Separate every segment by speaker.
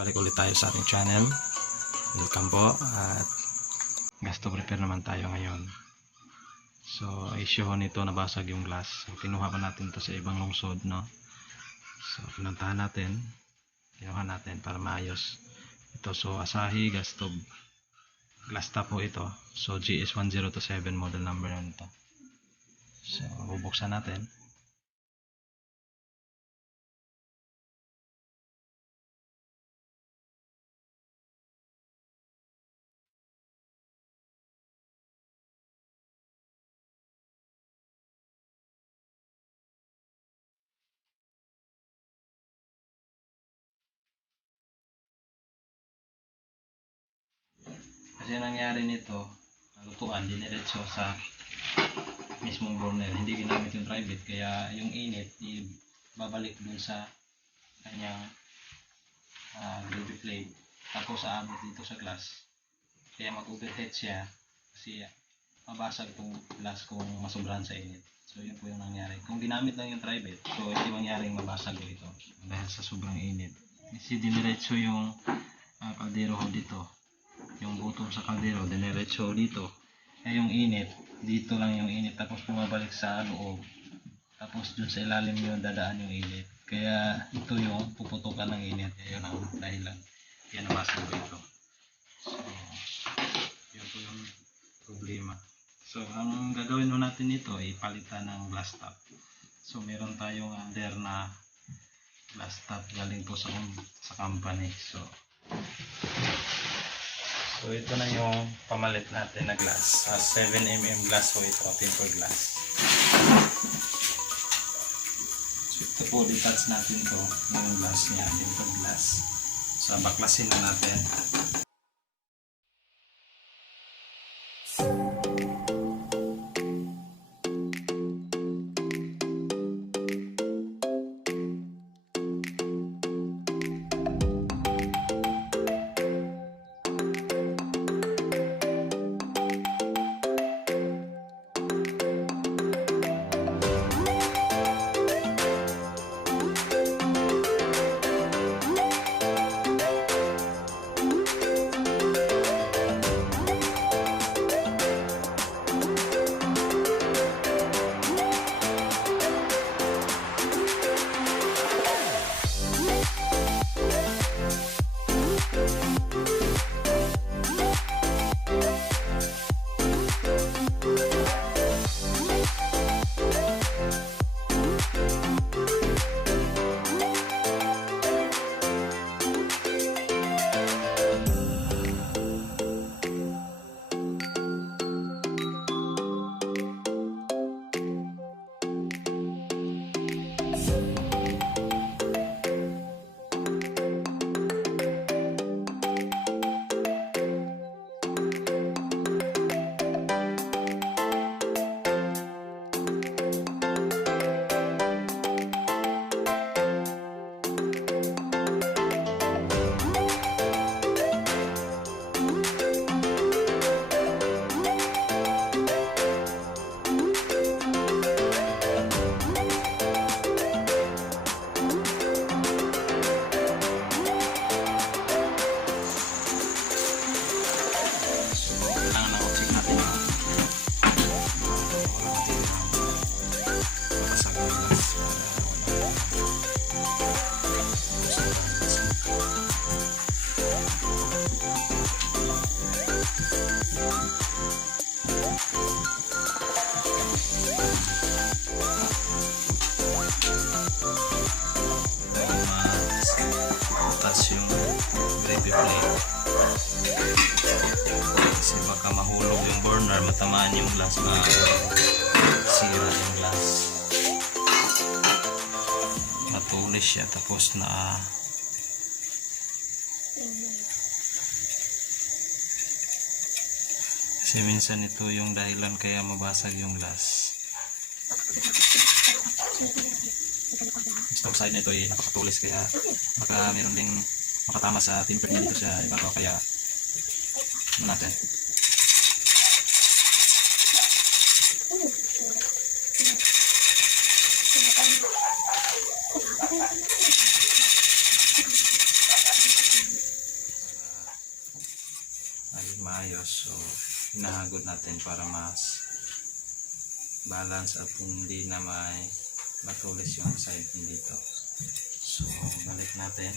Speaker 1: balik ulit tayo sa ating channel. Welcome po at gas to prepare naman tayo ngayon. So, issue ho nito nabasag yung glass. So, kinuha pa natin to sa ibang lungsod, no? So, pinuntahan natin. Kinuha natin para maayos. Ito, so Asahi gas stove. Glass top po ito. So, GS1027 model number nito. So, bubuksan natin. Kasi nangyari nito, nalutuan, diniretso sa mismong burner. Hindi ginamit yung private, kaya yung init, babalik dun sa kanyang ah, gravy plate. Tapos aabot dito sa glass. Kaya mag-overheat siya kasi mabasag itong glass kung masobrahan sa init. So yun po yung nangyari. Kung ginamit lang yung private, so hindi mangyaring mabasag ito dahil sa sobrang init. Kasi diniretso yung uh, kaldero dito yung butong sa kaldero, dinerecho dito. Eh yung init, dito lang yung init, tapos bumabalik sa loob. Tapos dun sa ilalim yun, dadaan yung init. Kaya ito yung puputukan ng init. Yun ang dahilan. Yan ang masang ito. So, yun po yung problema. So, ang gagawin mo natin ito ay palitan ng glass top. So, meron tayong under na glass top galing po sa, sa company. So, So ito na yung pamalit natin na glass. Uh, 7mm glass po ito, temper glass. So ito po, detach natin to yung glass niya, temper glass. So baklasin na natin. Matamaan yung glass na sira yung glass. Natulis siya tapos na kasi minsan ito yung dahilan kaya mabasag yung glass. Gusto side nito ay napakatulis kaya baka meron ding makatama sa temper niya dito sa ibabaw kaya ano natin Ah, maging maayos. So hinahagod natin para mas balance at hindi na may matulis yung side dito. So balik natin.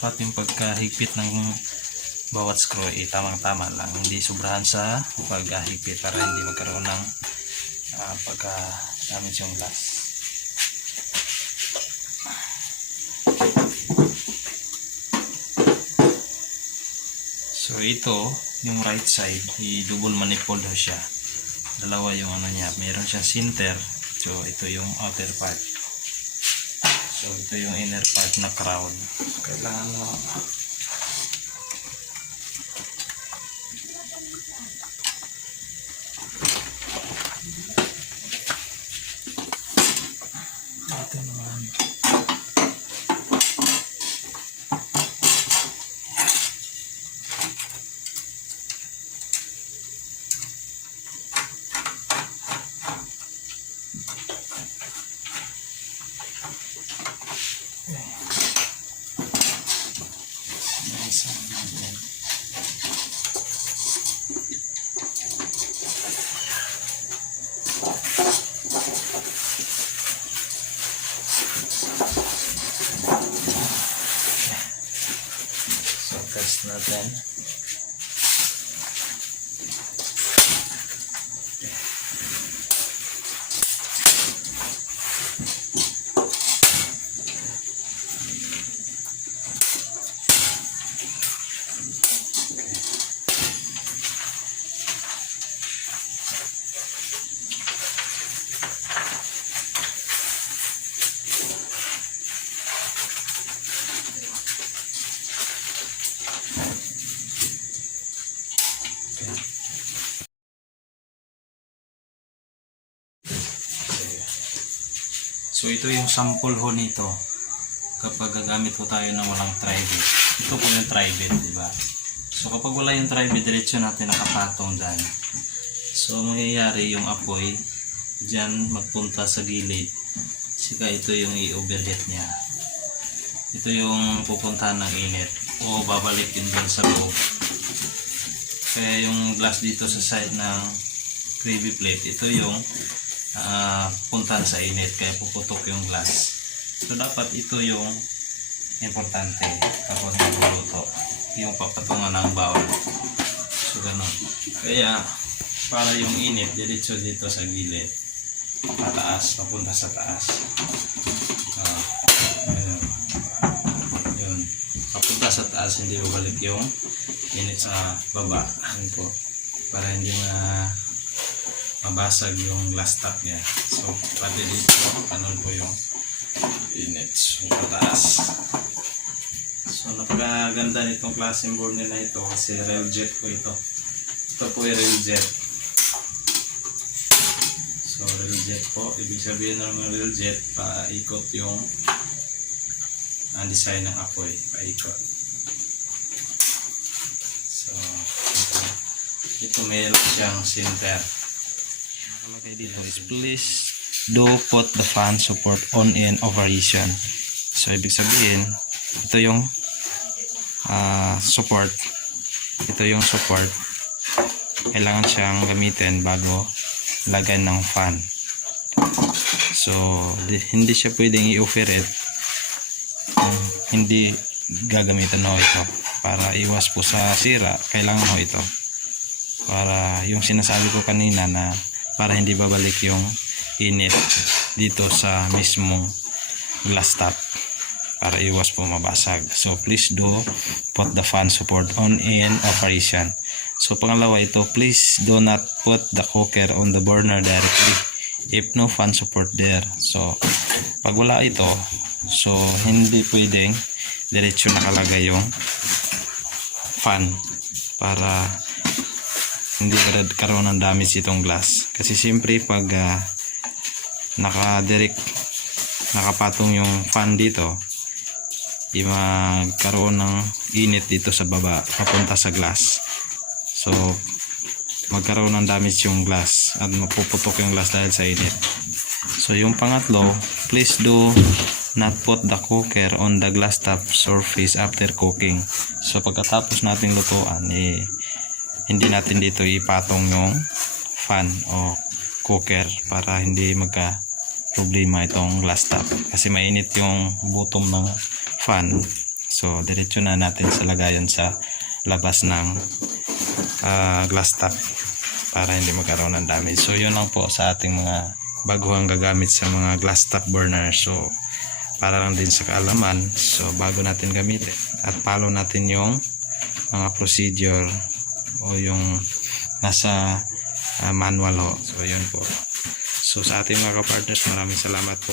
Speaker 1: Dapat yung pagkahigpit ng bawat screw ay tamang-tama lang. Hindi sobrahan sa pagkahigpit para hindi magkaroon ng uh, pagka-damage yung glass. So ito, yung right side, i-double manifold siya. Dalawa yung ano niya. Meron siyang center. So ito yung outer part. So, ito yung inner part na crown. Kailangan mo Test natin. Ito yung sample ho nito kapag gagamit po tayo ng walang tri-bit. Ito po yung tri-bit, di ba? So kapag wala yung tri-bit, diretso natin nakapatong dyan. So ang mangyayari yung apoy, dyan magpunta sa gilid. Sika ito yung i-overheat niya. Ito yung pupuntahan ng init o babalik din dun sa loob. Kaya yung glass dito sa side ng gravy plate, ito yung ah, puntahan sa init kaya puputok yung glass. So dapat ito yung importante kapag nagluluto. Yung papatungan ng bawal. So ganun. Kaya para yung init diretso dito sa gilid. Pataas, papunta sa taas. Ayun. Yun. Papunta sa taas, hindi babalik yung init sa baba. Yun po. Para hindi ma mabasag yung glass top niya. So, pati dito, kanon po yung init. So, pataas. So, napakaganda nitong klaseng burner na ito kasi rail jet po ito. Ito po yung rail jet. So, rail jet po. Ibig sabihin ng rail jet, paikot yung ang design ng apoy. Paikot. So, ito, ito meron siyang center nakalagay dito is please do put the fan support on in operation. So, ibig sabihin, ito yung ah, support. Ito yung support. Kailangan siyang gamitin bago lagyan ng fan. So, di- hindi siya pwedeng i-operate kung hindi gagamitan ho ito. Para iwas po sa sira, kailangan ho ito. Para yung sinasabi ko kanina na para hindi babalik yung init dito sa mismong glass top para iwas po mabasag. So please do put the fan support on in operation. So pangalawa ito, please do not put the cooker on the burner directly if no fan support there. So pag wala ito, so hindi pwedeng diretso nakalagay yung fan
Speaker 2: para hindi karoon ng damage itong glass. Kasi siyempre pag ah, naka-direct nakapatong yung fan dito, di magkaroon ng init dito sa baba papunta sa glass. So, magkaroon ng damage yung glass at mapuputok yung glass dahil sa init. So, yung pangatlo, please do not put the cooker on the glass top surface after cooking. So, pagkatapos nating lutuan, eh, hindi natin dito ipatong yung fan o cooker para hindi magka problema itong glass top kasi mainit yung bottom ng fan. So diretso na natin sa lagayan sa labas ng ah, glass top para hindi magkaroon ng damage. So yun lang po sa ating mga baguhang gagamit sa mga glass top burner. So para lang din sa kaalaman. So bago natin gamitin at follow natin yung mga procedure o yung nasa ah, manual ho so yun po So sa ating mga partners maraming salamat po.